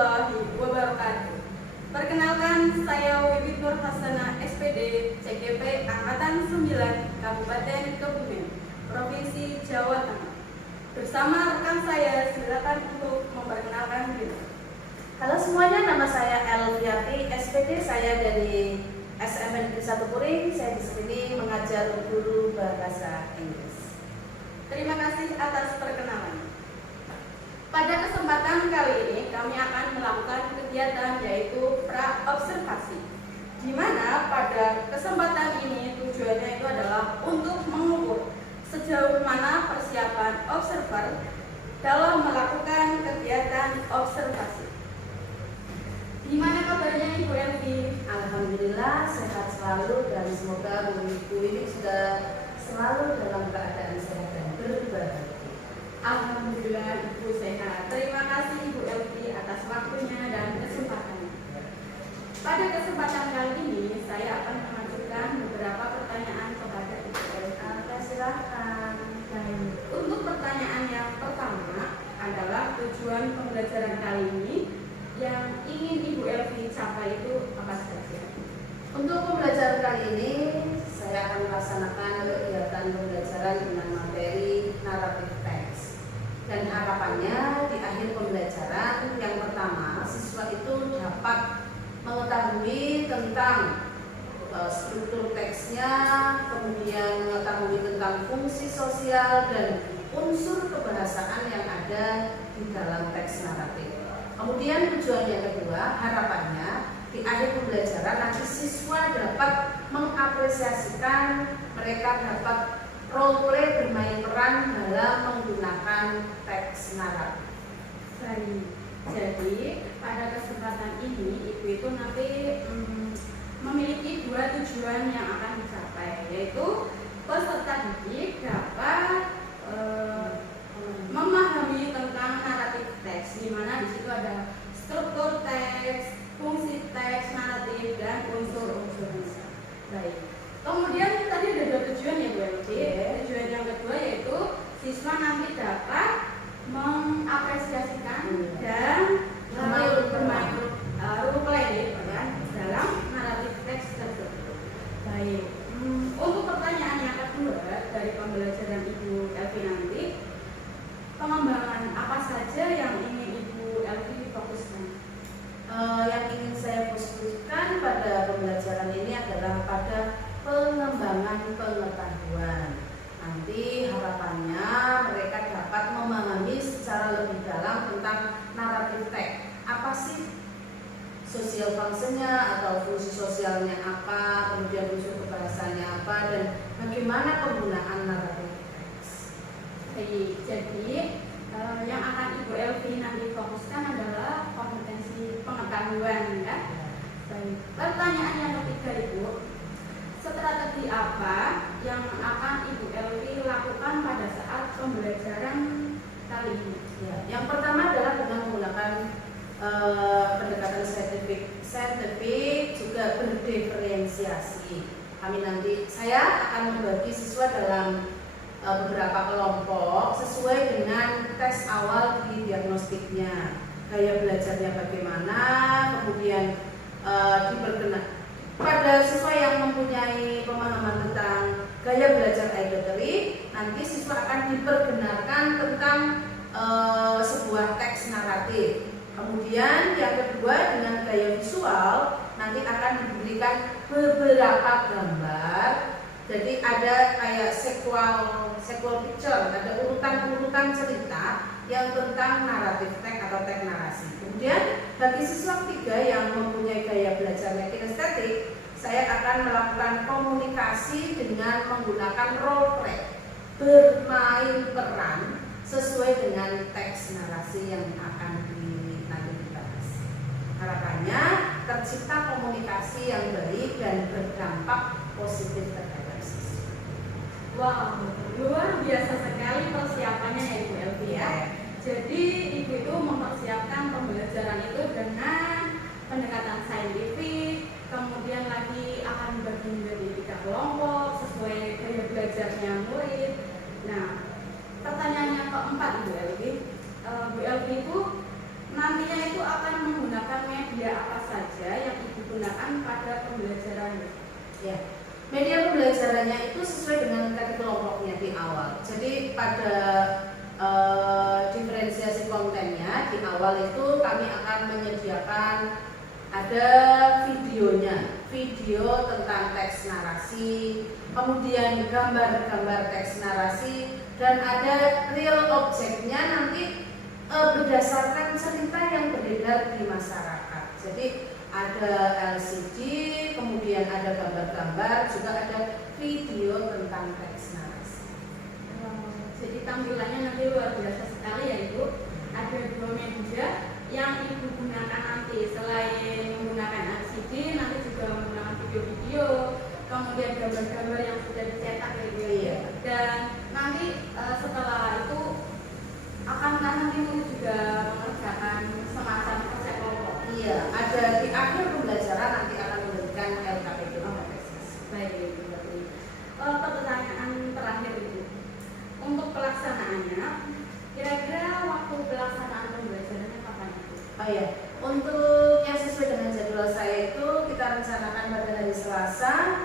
warahmatullahi wabarakatuh. Perkenalkan, saya Wiwit Nur Hasanah SPD CGP Angkatan 9 Kabupaten Kebumen, Provinsi Jawa Tengah. Bersama rekan saya, silakan untuk memperkenalkan diri. Halo semuanya, nama saya Elviati SPD, saya dari SMN Negeri 1 Puring. Saya di sini mengajar guru bahasa Inggris. Terima kasih atas perkenalan. Pada kesempatan kali ini kami akan melakukan kegiatan yaitu pra-observasi, di mana pada kesempatan ini tujuannya itu adalah untuk mengukur sejauh mana persiapan observer dalam melakukan kegiatan observasi. Gimana kabarnya Ibu Elvi? Alhamdulillah sehat selalu dan semoga Bu ini sudah selalu dalam keadaan sehat dan berbahagia. Alhamdulillah Ibu sehat. Terima kasih Ibu Elvi atas waktunya dan kesempatannya. Pada kesempatan kali ini saya akan mengajukan beberapa pertanyaan kepada Ibu Elvi. Silakan. Untuk pertanyaan yang pertama adalah tujuan pembelajaran kali ini yang ingin Ibu Elvi capai itu apa saja? Untuk pembelajaran kali ini saya akan melaksanakan kegiatan pembelajaran dengan materi naratif teks. Dan harapannya di akhir pembelajaran yang pertama siswa itu dapat mengetahui tentang struktur teksnya, kemudian mengetahui tentang fungsi sosial dan unsur kebahasaan yang ada di dalam teks naratif. Kemudian tujuan yang kedua, harapannya di akhir pembelajaran nanti siswa dapat mengapresiasikan, mereka dapat role play bermain peran dalam menggunakan teks naratif. Baik. Jadi pada kesempatan ini Ibu itu nanti memiliki dua tujuan yang akan dicapai, yaitu peserta didik dapat memahami tentang naratif teks, di mana di situ ada struktur teks, fungsi teks naratif dan unsur-unsurnya. Baik. Kemudian tadi ada dua tujuan ya Bu Elvi. Tujuan yang kedua yaitu siswa nanti dapat mengapresiasikan dan bermain role play dalam naratif teks tersebut. Baik. Untuk pertanyaan yang kedua dari pembelajaran Ibu Elvi nanti, pengembangan apa saja yang ingin Ibu Elvi fokuskan? Yang ingin saya fokuskan pada pembelajaran ini adalah pada pengembangan pengetahuan. Nanti harapannya mereka dapat memahami secara lebih dalam tentang naratif teks. Apa sih social functionnya atau fungsi sosialnya apa, kemudian unsur kebahasanya apa, dan bagaimana penggunaan naratif teks. Baik, jadi yang akan Ibu Elvi nanti fokuskan adalah kompetensi pengetahuan ya. Baik. Pertanyaan yang ketiga Ibu, strategi apa yang akan Ibu Elvi lakukan pada saat pembelajaran kali ini? Ya, yang pertama adalah dengan menggunakan pendekatan saintifik juga berdiferensiasi. Saya akan membagi siswa dalam beberapa kelompok sesuai dengan tes awal di diagnostiknya. Gaya belajarnya bagaimana, kemudian pada siswa yang mempunyai pemahaman tentang gaya belajar idolatry, nanti siswa akan diperkenalkan tentang sebuah teks naratif. Kemudian yang kedua dengan gaya visual, nanti akan diberikan beberapa gambar. Jadi ada kayak sequel picture, ada urutan-urutan cerita yang tentang naratif teks atau teks narasi. Kemudian bagi siswa ketiga yang mempunyai gaya belajarnya kinestetik, saya akan melakukan komunikasi dengan menggunakan role play, bermain peran sesuai dengan teks narasi yang akan nanti dibahas. Harapannya tercipta komunikasi yang baik dan berdampak positif terhadap siswa. Wow, luar biasa sekali persiapannya ya Ibu Elvi ya. Jadi Ibu itu mempersiapkan pembelajaran itu dengan pendekatan saintifik, kemudian lagi akan dibagi menjadi 3 kelompok sesuai gaya belajarnya murid. Nah, pertanyaan yang keempat Ibu Elvi, Bu Elvi itu nanti nantinya itu akan menggunakan media apa saja yang Ibu gunakan pada pembelajaran. Ya, media pembelajarannya itu sesuai dengan kata kelompoknya di awal. Jadi pada diferensiasi kontennya di awal itu kami akan menyediakan ada videonya, video tentang teks narasi, kemudian gambar-gambar teks narasi, dan ada real objeknya nanti berdasarkan cerita yang beredar di masyarakat. Jadi ada LCD, kemudian ada gambar-gambar, juga ada video tentang teks narasi. Jadi tampilannya nanti luar biasa sekali ya Ibu. Ada 2 media yang Ibu gunakan nanti, selain menggunakan LCD, nanti juga menggunakan video-video, kemudian gambar-gambar yang sudah dicetak gitu ya. Dan nanti setelah itu akankah nanti juga mengerjakan semacam proyek kelompok? Iya, ada di akhir pembelajaran nanti akan memberikan LKPD. Baik, Ibu. Pertanyaan terakhir Ibu. Untuk pelaksanaannya, kira-kira waktu pelaksanaan pembelajarannya kapan Ibu? Oh iya, untuk yang sesuai dengan jadwal saya itu kita rencanakan pada hari Selasa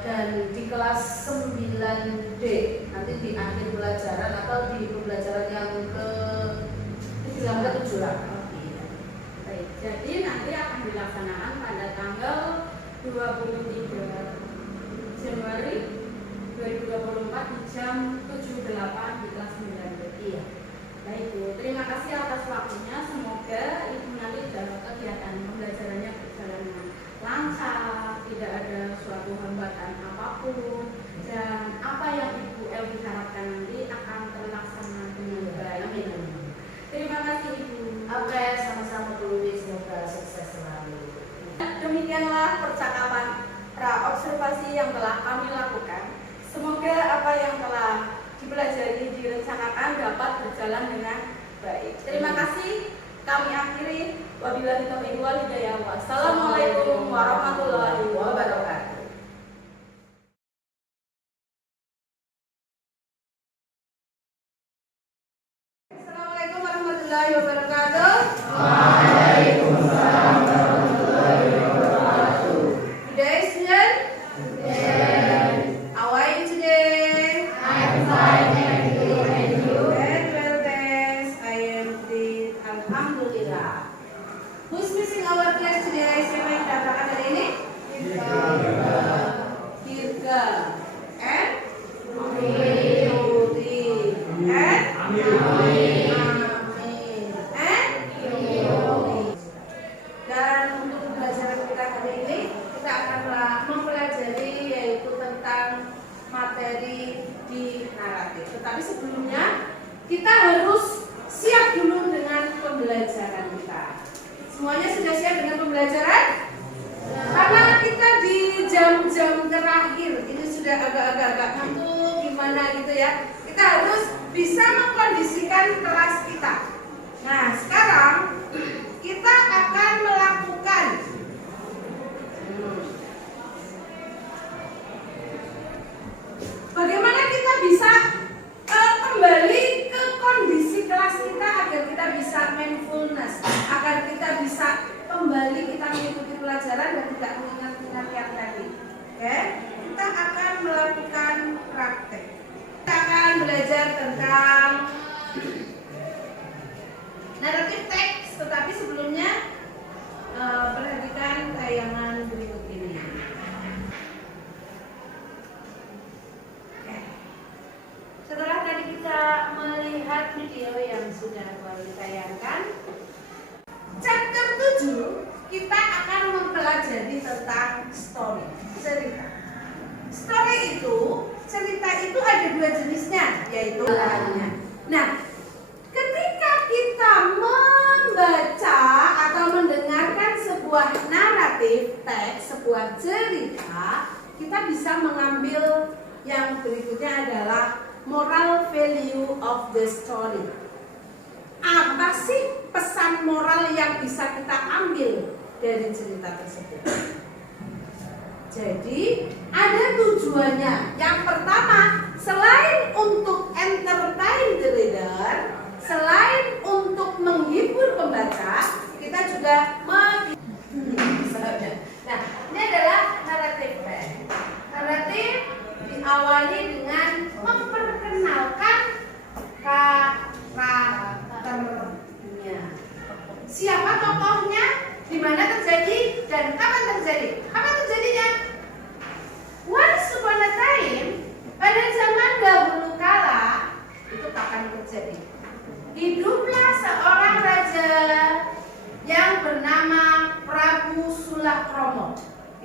dan di kelas 9D, nanti di akhir pelajaran atau di pembelajaran yang ke-7 lah. Baik, jadi nanti akan dilaksanakan pada tanggal 23 Januari 2024 di jam 7.08 di kelas 9B. Iya. Baik Bu, terima kasih atas waktunya. Semoga Ibu nanti dalam kegiatan pembelajarannya berjalan dengan lancar, tidak ada suatu hambatan apapun, dan apa yang Ibu Elvi harapkan nanti akan terlaksana dengan baik. Amin. Terima kasih Ibu. Oke, sama-sama Bu, semoga sukses selalu. Demikianlah percakapan pra-observasi yang telah kami lakukan. Semoga apa yang telah dipelajari direncanakan dapat berjalan dengan baik. Terima kasih. Kami akhiri. Wabillahi taufiq wal hidayah. Wassalamualaikum warahmatullahi wabarakatuh. Assalamualaikum warahmatullahi wabarakatuh. Waalaikumsalam warahmatullahi wabarakatuh. Good day, student. How are you today? I'm fine, thank you. And you? Very well, thanks. I am good. Alhamdulillah. Who's missing our class today? Siapa yang datangkan hari ini? Dirga. And? Nuri. And? Amin. And? Dan untuk pembelajaran kita hari ini, kita akan mempelajari yaitu tentang materi di naratif. Tetapi sebelumnya kita harus siap dulu dengan pembelajaran kita. Semuanya sudah siap dengan pembelajaran? Karena kita di jam-jam terakhir ini sudah agak-agak ngantuk gimana gitu ya. Kita harus bisa mengkondisikan kelas kita. Nah, sekarang kita akan melakukan bagaimana kita bisa kembali ke kondisi kelas kita agar kita bisa mindfulness, agar kita bisa kembali kita mengikuti pelajaran dan tidak mengingat-ingat yang tadi. Oke, kita akan melakukan praktek. Kita akan belajar tentang naratif teks, tetapi sebelumnya perhatikan tayangan berikut ini. Setelah tadi kita melihat video yang sudah ditayangkan, chapter 7 kita akan mempelajari tentang story, cerita. Story itu, cerita itu ada 2 jenisnya, yaitu Nah, ketika kita membaca atau mendengarkan sebuah naratif teks, sebuah cerita, kita bisa mengambil yang berikutnya adalah moral value of the story. Apa sih pesan moral yang bisa kita ambil dari cerita tersebut? Jadi ada tujuannya. Yang pertama, selain untuk entertain the reader, selain untuk menghibur pembaca, kita juga Nah, ini adalah naratif. Naratif diawali dengan memperkenalkan karakternya. Siapa tokohnya, di mana terjadi, dan kapan terjadi. Kapan terjadinya? Once upon a time, pada zaman dahulu kala, itu kapan terjadi? Hiduplah seorang raja yang bernama Prabu Sulakromo.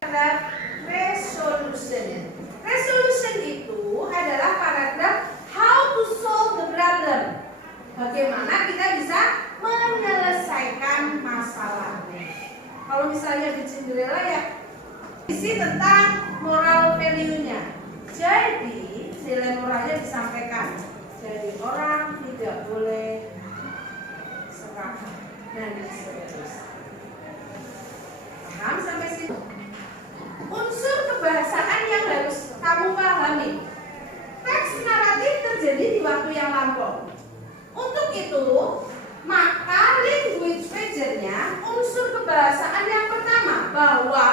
Ada resolution. Resolution itu adalah paragraf how to solve the problem. Bagaimana kita bisa menyelesaikan masalahnya. Kalau misalnya di Cinderella ya isi tentang moral value-nya. Jadi nilai moralnya disampaikan. Jadi orang tidak boleh serakah dan seterusnya. Paham sampai sini? Unsur kebahasaan yang harus kamu pahami. Teks naratif terjadi di waktu yang lampau. Untuk itu, maka language pager-nya unsur kebahasaan yang pertama bahwa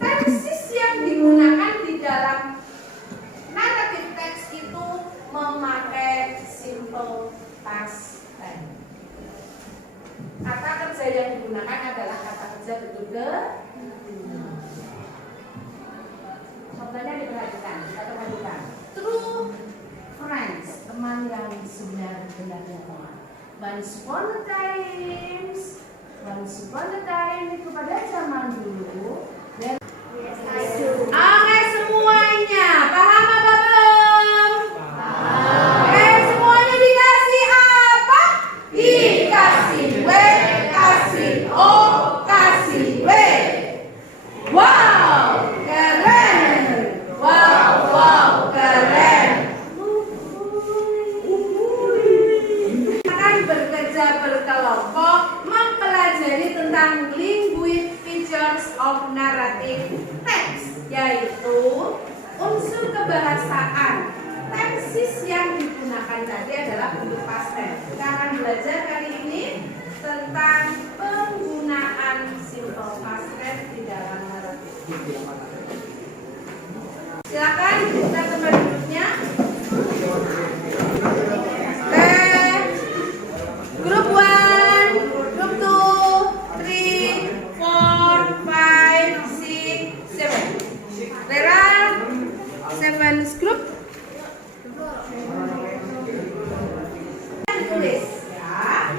teksis yang digunakan di dalam naratif teks itu memakai simple past tense. Kata kerja yang digunakan adalah kata kerja bentuk kedua. Contohnya diperhatikan, kita perhatikan. True friends, teman yang sebenarnya teman. Once upon a time itu pada zaman dulu. Dan oke semuanya, paham apa belum? Oke semuanya dikasih apa? Dikasih W, kasih O, kasih W. Wow, keren. Wow, keren. Akan bekerja berkelompok mempelajari tentang language features of narrative text, yaitu unsur kebahasaan. Teksis yang digunakan tadi adalah bentuk past tense. Kita akan belajar kali ini tentang penggunaan simple past tense di dalam naratif. Silakan kita kembali duduknya. Grup 1, grup 2, 3, 4, 5, 6, 7. There are 7 group. Tulis ya.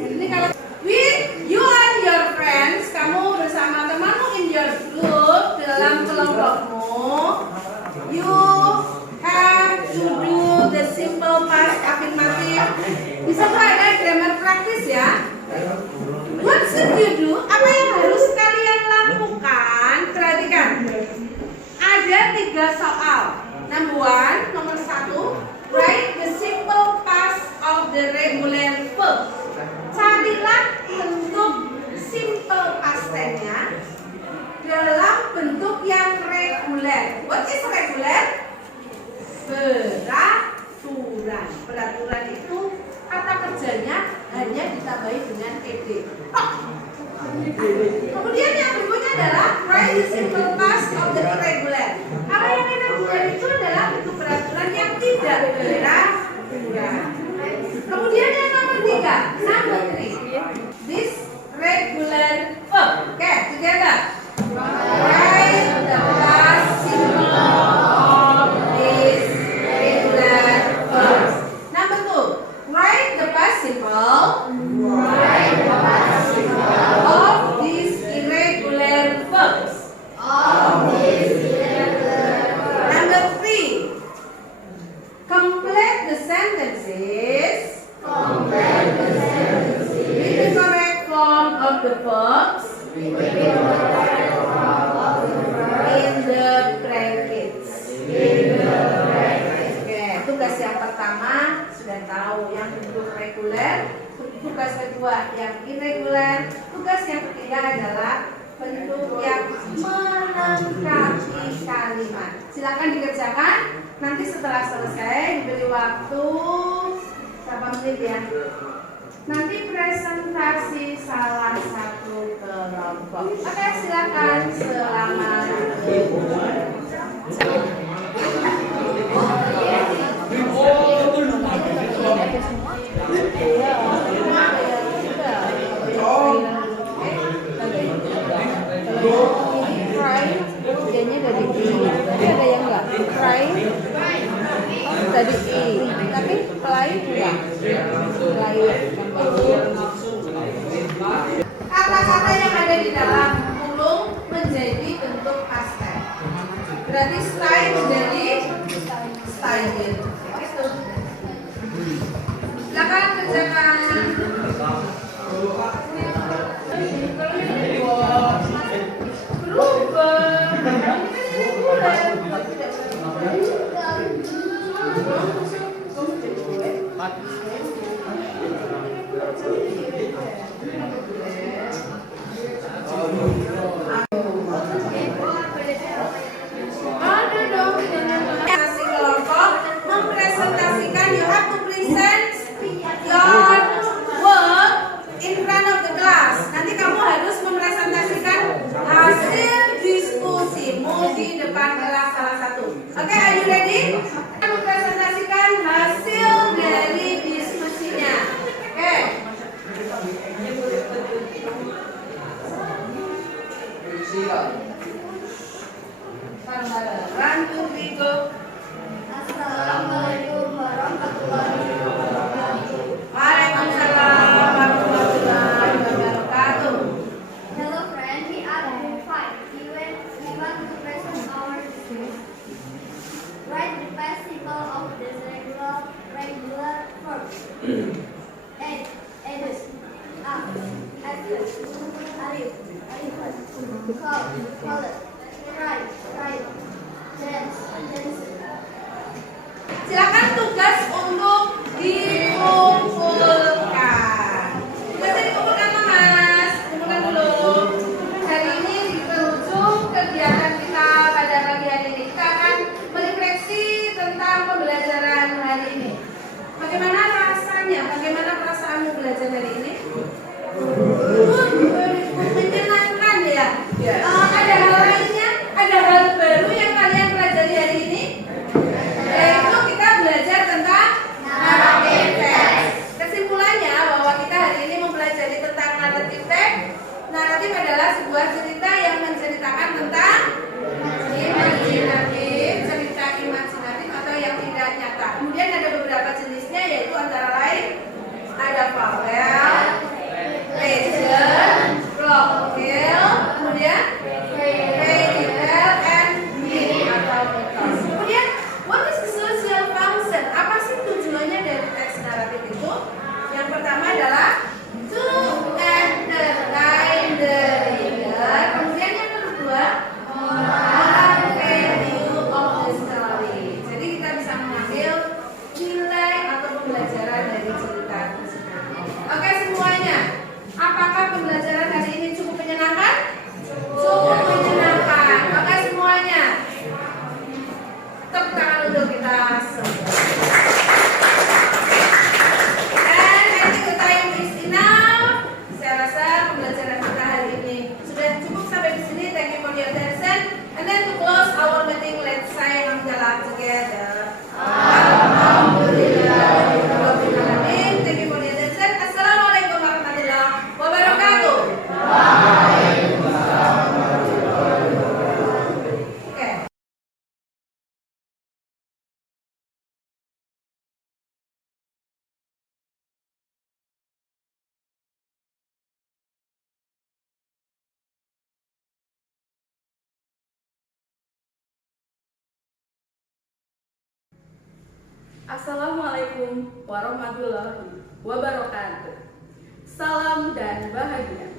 Ini kalau with you and your friends, kamu bersama temanmu in your group, dalam kelompokmu, you have to do the simple past affirmative. Bisa ada grammar practice ya. What should you do? Apa yang harus kalian lakukan? Perhatikan. Ada 3 soal. Number 1, nomor 1, write the simple past of the regular verb. Carilah bentuk simple past tense-nya dalam bentuk yang reguler. What is reguler? Peraturan. Peraturan itu kata kerjanya hanya ditambahi dengan ed. Kemudian yang berikutnya adalah write the simple past of the irregular. Kalau yang irregular itu adalah bentuk peraturan yang tidak beraturan. Kemudian yang nomor 3, number 3, this regular verb. Okay, together. Write the past simple of this regular verb. Number 2, write the past simple. Write the past simple of these irregular verbs. Number 3, complete the sentences with the correct form of the verbs in the brackets. Oke, tugas yang pertama sudah tahu, yang bentuk reguler. Tugas kedua yang irregular. Tugas yang ketiga adalah bentuk yang melengkapi kalimat. Silakan dikerjakan. Nanti setelah selesai diberi waktu berapa menit ya? Nanti presentasi salah satu kelompok. Oke, silakan selamat Jadinya dari I, tapi ada yang enggak cry dari I, tapi play enggak play kata-kata yang ada di dalam kurung menjadi bentuk past tense. Berarti stay menjadi style. Itu. Silakan kerjakan. Presentasi kelompok mempresentasikan, you have to present your work in front of the class. Nanti kamu harus mempresentasikan hasil diskusimu di depan kelas salah satu. Oke, are you ready? Mempresentasikan hasil dari diskusinya. Oke. Bareng-bareng. 1, 2, 3, go. Assalamualaikum warahmatullahi wabarakatuh. Waalaikumsalam warahmatullahi wabarakatuh. Hello friend, we are group 5. We want to present our skills. Write the past simple of the regular verb. Ed, edus, up, active, arif, call, called, cry, dance, dance. Silakan tugas untuk dikumpulkan. Tugasnya dikumpulkan Mas. Kumpulkan dulu. Hari ini di penghujung kegiatan kita pada pagi hari ini kita akan merefleksi tentang pembelajaran hari ini. Bagaimana rasanya? Bagaimana perasaanmu belajar hari ini? Menyenangkan ya. Ada hal lainnya? Ada hal baru yang kalian pelajari hari ini? Yaitu kita belajar tentang narrative text. Kesimpulannya bahwa kita hari ini mempelajari tentang narrative text. Naratif adalah sebuah cerita yang menceritakan tentang imajinatif, cerita imajinatif atau yang tidak nyata. Kemudian ada beberapa jenisnya, yaitu antara lain ada fable, legend, folktale, kemudian fairy tale and myth atau mitos. Kemudian what is the social function? Apa sih tujuannya dari teks naratif itu? Yang pertama adalah to entertain the reader. Kemudian yang kedua, moral value of the story. Jadi kita bisa mengambil nilai atau pembelajaran dari cerita tersebut. Oke semuanya, apakah pembelajaran hari ini cukup menyenangkan? Cukup menyenangkan. Oke semuanya, tepuk tangan untuk kita semua. And I think the time is enough. Saya rasa pembelajaran kita hari ini sudah cukup sampai di sini. Thank you for your attention. And then to close our meeting, let's say hamdalah together. Alhamdulillahirabbil alamin. Thank you for your attention. Assalamualaikum warahmatullahi wabarakatuh. Oke. Assalamualaikum warahmatullahi wabarakatuh. Salam dan bahagia.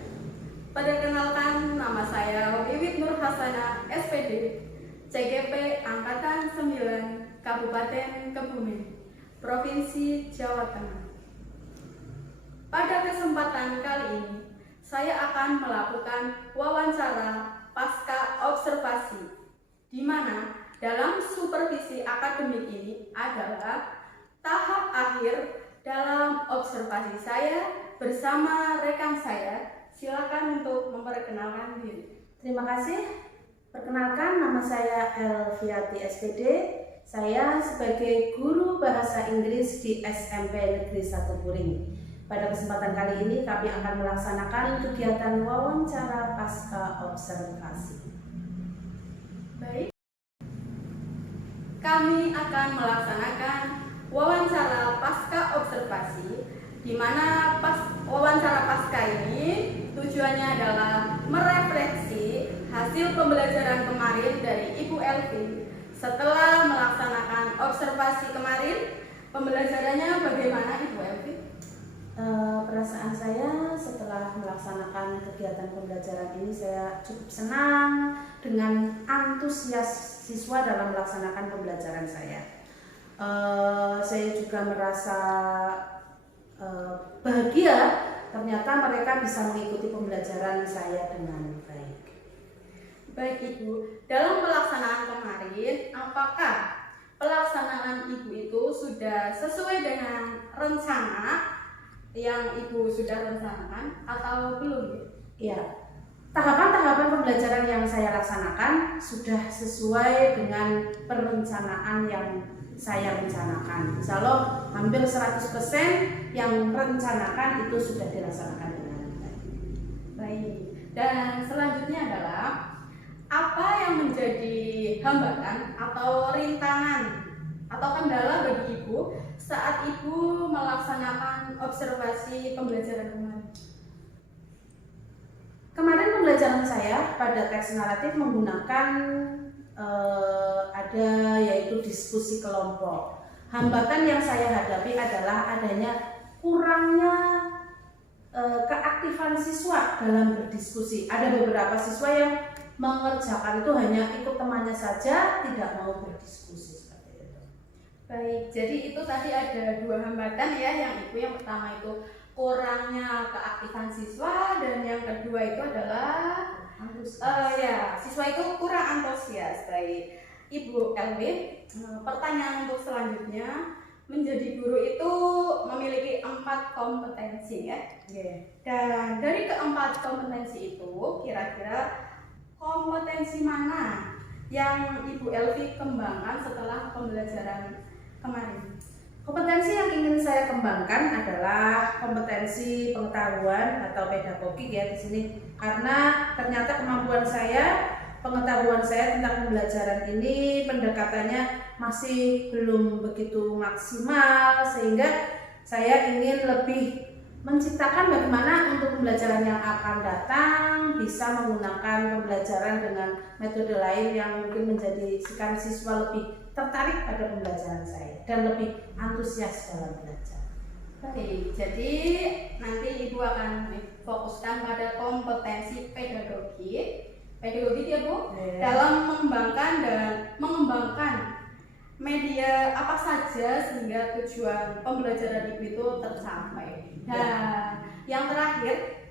Perkenalkan, nama saya Wiwit Nur Hasanah, SPD, CGP Angkatan 9, Kabupaten Kebumen, Provinsi Jawa Tengah. Pada kesempatan kali ini, saya akan melakukan wawancara pasca observasi, di mana dalam supervisi akademik ini adalah tahap akhir dalam observasi saya bersama rekan saya. Silakan untuk memperkenalkan diri. Terima kasih. Perkenalkan, nama saya Elviati SPD. Saya sebagai guru bahasa Inggris di SMP Negeri 1 Puring. Pada kesempatan kali ini kami akan melaksanakan kegiatan wawancara pasca observasi. Baik. Kami akan melaksanakan wawancara pasca observasi, di mana wawancara pasca ini tujuannya adalah merefleksi hasil pembelajaran kemarin dari Ibu Elvi. Setelah melaksanakan observasi kemarin, pembelajarannya bagaimana Ibu Elvi? Perasaan saya setelah melaksanakan kegiatan pembelajaran ini, saya cukup senang dengan antusias siswa dalam melaksanakan pembelajaran saya. Saya juga merasa bahagia, ternyata mereka bisa mengikuti pembelajaran saya dengan baik. Baik Ibu, dalam pelaksanaan kemarin, apakah pelaksanaan Ibu itu sudah sesuai dengan rencana yang Ibu sudah rencanakan atau belum? Ya, tahapan-tahapan pembelajaran yang saya laksanakan sudah sesuai dengan perencanaan yang saya rencanakan. Insya Allah hampir 100% yang rencanakan itu sudah dilaksanakan dengan baik. Baik, dan selanjutnya adalah apa yang menjadi hambatan atau rintangan atau kendala bagi Ibu saat Ibu melaksanakan observasi pembelajaran kemarin? Kemarin pembelajaran saya pada teks naratif menggunakan ada yaitu diskusi kelompok. Hambatan yang saya hadapi adalah adanya kurangnya keaktifan siswa dalam berdiskusi. Ada beberapa siswa yang mengerjakan itu hanya ikut temannya saja, tidak mau berdiskusi seperti itu. Baik, jadi itu tadi ada dua hambatan ya, yang pertama itu kurangnya keaktifan siswa, dan yang kedua itu adalah siswa itu kurang antusias. Baik, Ibu Elvi, pertanyaan untuk selanjutnya, menjadi guru itu memiliki 4 kompetensi ya. Dan dari keempat kompetensi itu, kira-kira kompetensi mana yang Ibu Elvi kembangkan setelah pembelajaran kemarin? Kompetensi yang ingin saya kembangkan adalah kompetensi pengetahuan atau pedagogik ya di sini, karena ternyata kemampuan saya, pengetahuan saya tentang pembelajaran ini pendekatannya masih belum begitu maksimal, sehingga saya ingin lebih menciptakan bagaimana untuk pembelajaran yang akan datang bisa menggunakan pembelajaran dengan metode lain yang mungkin menjadikan siswa lebih tertarik pada pembelajaran saya dan lebih antusias dalam belajar. Baik, jadi nanti Ibu akan fokuskan pada kompetensi pedagogik ya Bu, dalam mengembangkan media apa saja sehingga tujuan pembelajaran Ibu itu tercapai. Dan yang terakhir,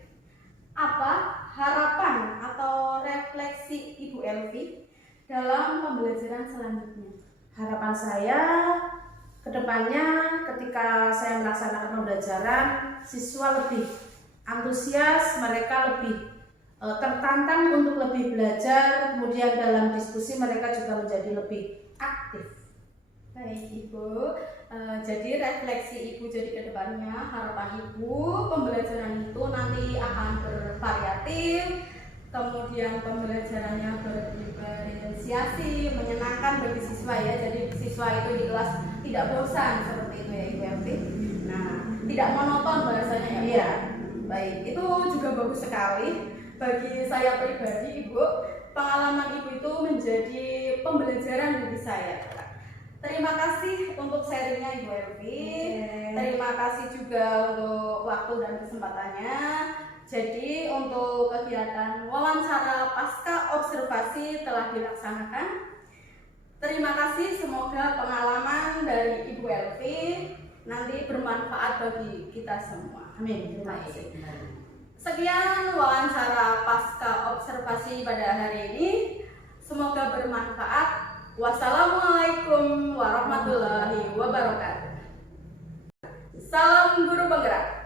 apa harapan atau refleksi Ibu Elvi dalam pembelajaran selanjutnya? Harapan saya kedepannya ketika saya melaksanakan pembelajaran, siswa lebih antusias, mereka lebih tertantang untuk lebih belajar, kemudian dalam diskusi mereka juga menjadi lebih aktif. Baik Ibu, jadi refleksi Ibu jadi kedepannya, harapan Ibu pembelajaran itu nanti akan bervariatif, kemudian pembelajarannya berdiferensiasi, menyenangkan bagi siswa ya. Jadi siswa itu di kelas tidak bosan seperti itu ya Ibu Elvi. Nah, tidak monoton bahasanya ya Bu. Iya. Baik, itu juga bagus sekali. Bagi saya pribadi Ibu, pengalaman Ibu itu menjadi pembelajaran bagi saya. Terima kasih untuk sharingnya Ibu Elvi. Terima kasih juga untuk waktu dan kesempatannya. Jadi untuk kegiatan wawancara pasca observasi telah dilaksanakan. Terima kasih, semoga pengalaman dari Ibu Elvi nanti bermanfaat bagi kita semua. Amin. Terima kasih. Sekian wawancara pasca observasi pada hari ini. Semoga bermanfaat. Wassalamualaikum warahmatullahi wabarakatuh. Salam guru penggerak.